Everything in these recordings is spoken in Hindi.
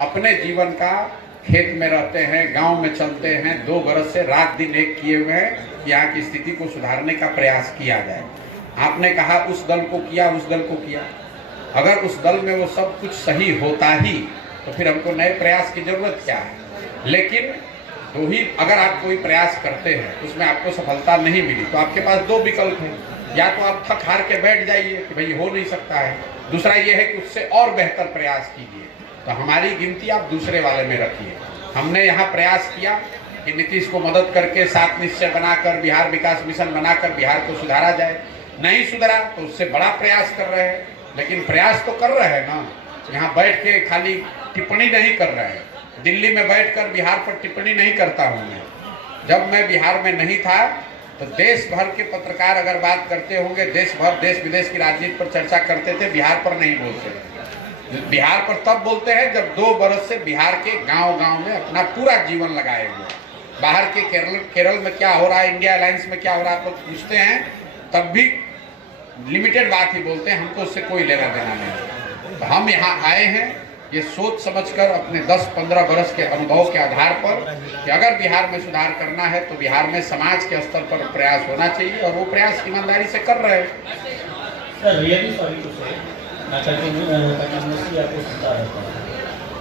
अपने जीवन का खेत में रहते हैं, गांव में चलते हैं, 2 बरस से रात दिन एक किए हुए हैं कि यहाँ की स्थिति को सुधारने का प्रयास किया जाए। आपने कहा उस दल को किया, उस दल को किया। अगर उस दल में वो सब कुछ सही होता ही तो फिर हमको नए प्रयास की जरूरत क्या है। लेकिन अगर आप कोई प्रयास करते हैं उसमें आपको सफलता नहीं मिली तो आपके पास 2 विकल्प हैं। या तो आप थक हार के बैठ जाइए कि भाई हो नहीं सकता है, दूसरा ये है कि उससे और बेहतर प्रयास कीजिए। तो हमारी गिनती आप दूसरे वाले में रखिए। हमने यहाँ प्रयास किया कि नीतीश को मदद करके 7 निश्चय बनाकर, बिहार विकास मिशन बनाकर बिहार को सुधारा जाए। नहीं सुधरा तो उससे बड़ा प्रयास कर रहे हैं, लेकिन प्रयास तो कर रहे हैं ना। यहाँ बैठ के खाली टिप्पणी नहीं कर रहे हैं। दिल्ली में बैठकर बिहार पर टिप्पणी नहीं करता हूँ मैं। जब मैं बिहार में नहीं था तो देश भर के पत्रकार अगर बात करते होंगे, देश विदेश की राजनीति पर चर्चा करते थे, बिहार पर नहीं बोलते थे। बिहार पर तब बोलते हैं जब 2 बरस से बिहार के गांव-गांव में अपना पूरा जीवन लगाए हुए। बाहर के केरल में क्या हो रहा है, इंडिया अलायंस में क्या हो रहा है तो पूछते हैं, तब भी लिमिटेड बात ही बोलते हैं, हमको उससे कोई लेना देना नहीं। तो हम यहाँ आए हैं ये सोच समझकर अपने 10-15 बरस के अनुभव के आधार पर कि अगर बिहार में सुधार करना है तो बिहार में समाज के स्तर पर प्रयास होना चाहिए, और वो प्रयास ईमानदारी से कर रहे हैं। सर रियली सॉरी टू से मैं कंटिन्यूसली आपको सुनता रहता हूँ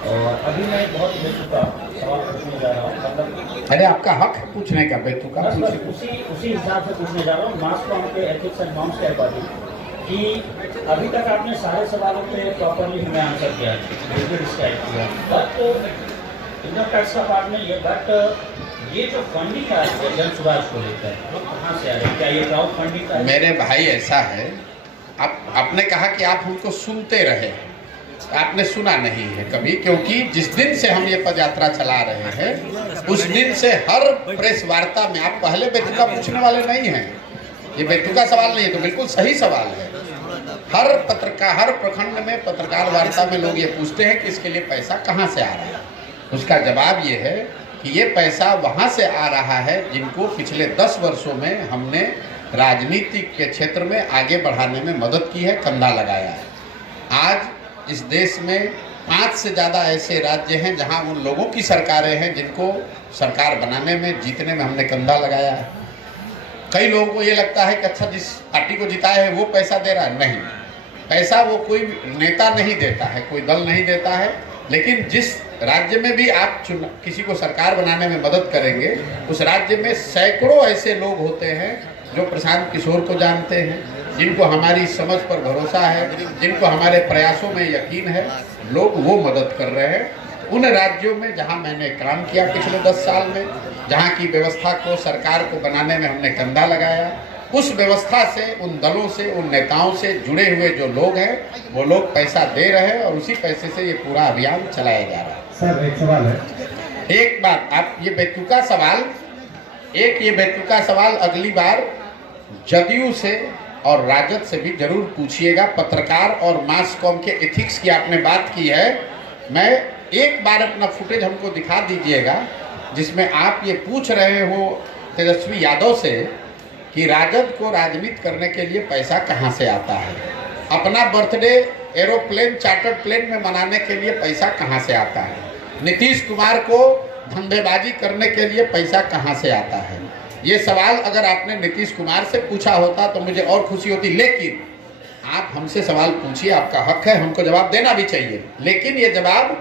और अभी मैं बहुत बेतुका सवाल पूछने जा रहा हूँ। मतलब अरे आपका हक है पूछने का, बेतुका उसी हिसाब से पूछने जा रहा हूँ। मास कॉम के एथिक्स एंड नॉर्म्स के अकॉर्डिंग कि अभी तक आपने सारे सवालों पे प्रॉपरली हमें आंसर किया, डिस्क्राइब किया, बट इनकम टैक्स का पार्ट नहीं है। बट ये जो फंडिंग आ रही है जन सुराज को लेकर, वो कहाँ से आ रही है? क्या ये क्राउड फंडिंग का? मेरे भाई ऐसा है, आपने कहा कि आप हमको सुनते रहे, आपने सुना नहीं है कभी, क्योंकि जिस दिन से हम ये पदयात्रा चला रहे हैं उस दिन से हर प्रेस वार्ता में आप पहले बेतुका पूछने वाले नहीं हैं। ये बेतुका सवाल नहीं है, तो बिल्कुल सही सवाल है। हर प्रखंड में पत्रकार वार्ता में लोग ये पूछते हैं कि इसके लिए पैसा कहाँ से आ रहा है। उसका जवाब ये है कि ये पैसा वहाँ से आ रहा है जिनको पिछले 10 वर्षों में हमने राजनीति के क्षेत्र में आगे बढ़ाने में मदद की है, कंधा लगाया है। आज इस देश में 5 से ज़्यादा ऐसे राज्य हैं जहाँ उन लोगों की सरकारें हैं जिनको सरकार बनाने में, जीतने में हमने कंधा लगाया है। कई लोगों को ये लगता है कि अच्छा जिस पार्टी को जिताया है वो पैसा दे रहा है, नहीं, पैसा वो कोई नेता नहीं देता है, कोई दल नहीं देता है। लेकिन जिस राज्य में भी आप किसी को सरकार बनाने में मदद करेंगे, उस राज्य में सैकड़ों ऐसे लोग होते हैं जो प्रशांत किशोर को जानते हैं, जिनको हमारी समझ पर भरोसा है, जिनको हमारे प्रयासों में यकीन है, लोग वो मदद कर रहे हैं। उन राज्यों में जहां मैंने काम किया पिछले 10 साल में, जहां की व्यवस्था को, सरकार को बनाने में हमने कंधा लगाया, उस व्यवस्था से, उन दलों से, उन नेताओं से जुड़े हुए जो लोग हैं वो लोग पैसा दे रहे हैं और उसी पैसे से ये पूरा अभियान चलाया जा रहा है। सर एक सवाल है, एक बात, आप ये बेतुका सवाल अगली बार जदयू से और राजद से भी जरूर पूछिएगा। पत्रकार और मास कॉम के एथिक्स की आपने बात की है, मैं एक बार अपना फुटेज हमको दिखा दीजिएगा जिसमें आप ये पूछ रहे हो तेजस्वी यादव से कि राजद को राजनीति करने के लिए पैसा कहाँ से आता है, अपना बर्थडे एरोप्लेन, चार्टर्ड प्लेन में मनाने के लिए पैसा कहाँ से आता है, नीतीश कुमार को धंधेबाजी करने के लिए पैसा कहाँ से आता है। ये सवाल अगर आपने नीतीश कुमार से पूछा होता तो मुझे और खुशी होती, लेकिन आप हमसे सवाल पूछिए, आपका हक है, हमको जवाब देना भी चाहिए, लेकिन ये जवाब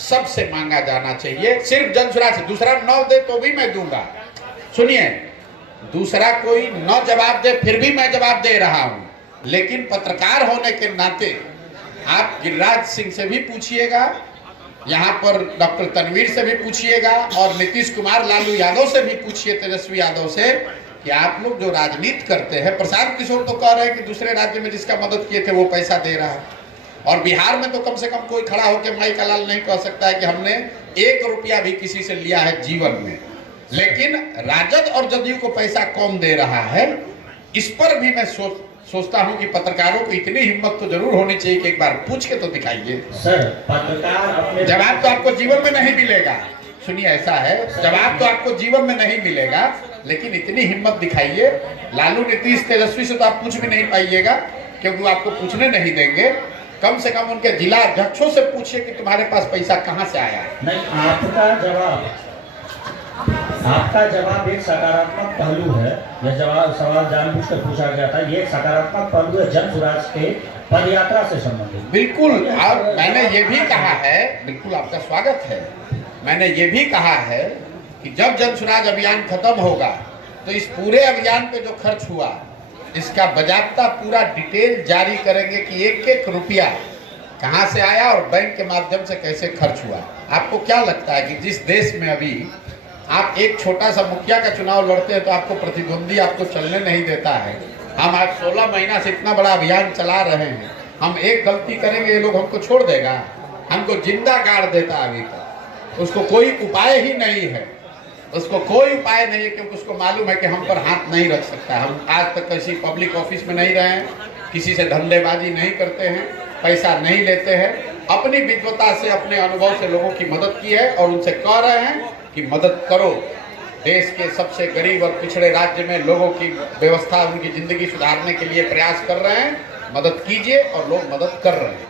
सबसे मांगा जाना चाहिए, सिर्फ जनसुराज से। दूसरा न दे तो भी मैं दूंगा, सुनिए, दूसरा कोई न जवाब दे फिर भी मैं जवाब दे रहा हूं, लेकिन पत्रकार होने के नाते आप गिरिराज सिंह से भी पूछिएगा, यहाँ पर डॉक्टर तनवीर से भी पूछिएगा, और नीतीश कुमार, लालू यादव से भी पूछिए, तेजस्वी यादव से, कि आप लोग जो राजनीति करते हैं, प्रशांत किशोर तो कह रहे हैं कि दूसरे राज्य में जिसका मदद किए थे वो पैसा दे रहा है, और बिहार में तो कम से कम कोई खड़ा होकर माई का लाल नहीं कह सकता है कि हमने 1 रुपया भी किसी से लिया है जीवन में। लेकिन राजद और जदयू को पैसा कौन दे रहा है, इस पर भी मैं सोचता हूं कि पत्रकारों को इतनी हिम्मत तो जरूर होनी चाहिए कि एक बार पूछ के तो दिखाइए। सर पत्रकार अपने जवाब तो आपको जीवन में नहीं मिलेगा, सुनिए ऐसा है, जवाब तो आपको जीवन में नहीं मिलेगा, लेकिन इतनी हिम्मत दिखाइए। लालू, नीतीश, तेजस्वी से तो आप पूछ भी नहीं पाइएगा क्योंकि वो आपको पूछने नहीं देंगे, कम से कम उनके जिला अध्यक्षों से पूछिए कि तुम्हारे पास पैसा कहाँ से आया है। नहीं, आपका जवाब एक सकारात्मक पहलू है। यह सवाल जानबूझकर पूछा गया था। ये एक सकारात्मक पहलू है जन स्वराज के पदयात्रा से संबंधित। बिल्कुल, और मैंने ये भी कहा है, बिल्कुल आपका स्वागत है, मैंने ये भी कहा है कि जब जन स्वराज अभियान खत्म होगा तो इस पूरे अभियान पे जो खर्च हुआ इसका बाजाबता पूरा डिटेल जारी करेंगे कि एक एक रुपया कहाँ से आया और बैंक के माध्यम से कैसे खर्च हुआ। आपको क्या लगता है कि जिस देश में अभी आप एक छोटा सा मुखिया का चुनाव लड़ते हैं तो आपको प्रतिद्वंदी आपको चलने नहीं देता है। हम आज 16 महीना से इतना बड़ा अभियान चला रहे हैं, हम एक गलती करेंगे ये लोग हमको छोड़ देगा, हमको जिंदा गाड़ देता अभी तक। उसको कोई उपाय ही नहीं है, उसको कोई उपाय नहीं है, क्योंकि उसको मालूम है कि हम पर हाथ नहीं रख सकता। हम आज तक किसी पब्लिक ऑफिस में नहीं रहे हैं, किसी से धंधेबाजी नहीं करते हैं, पैसा नहीं लेते हैं, अपनी विद्वता से अपने अनुभव से लोगों की मदद की है और उनसे कह रहे हैं कि मदद करो। देश के सबसे गरीब और पिछड़े राज्य में लोगों की व्यवस्था, उनकी जिंदगी सुधारने के लिए प्रयास कर रहे हैं, मदद कीजिए और लोग मदद कर रहे हैं।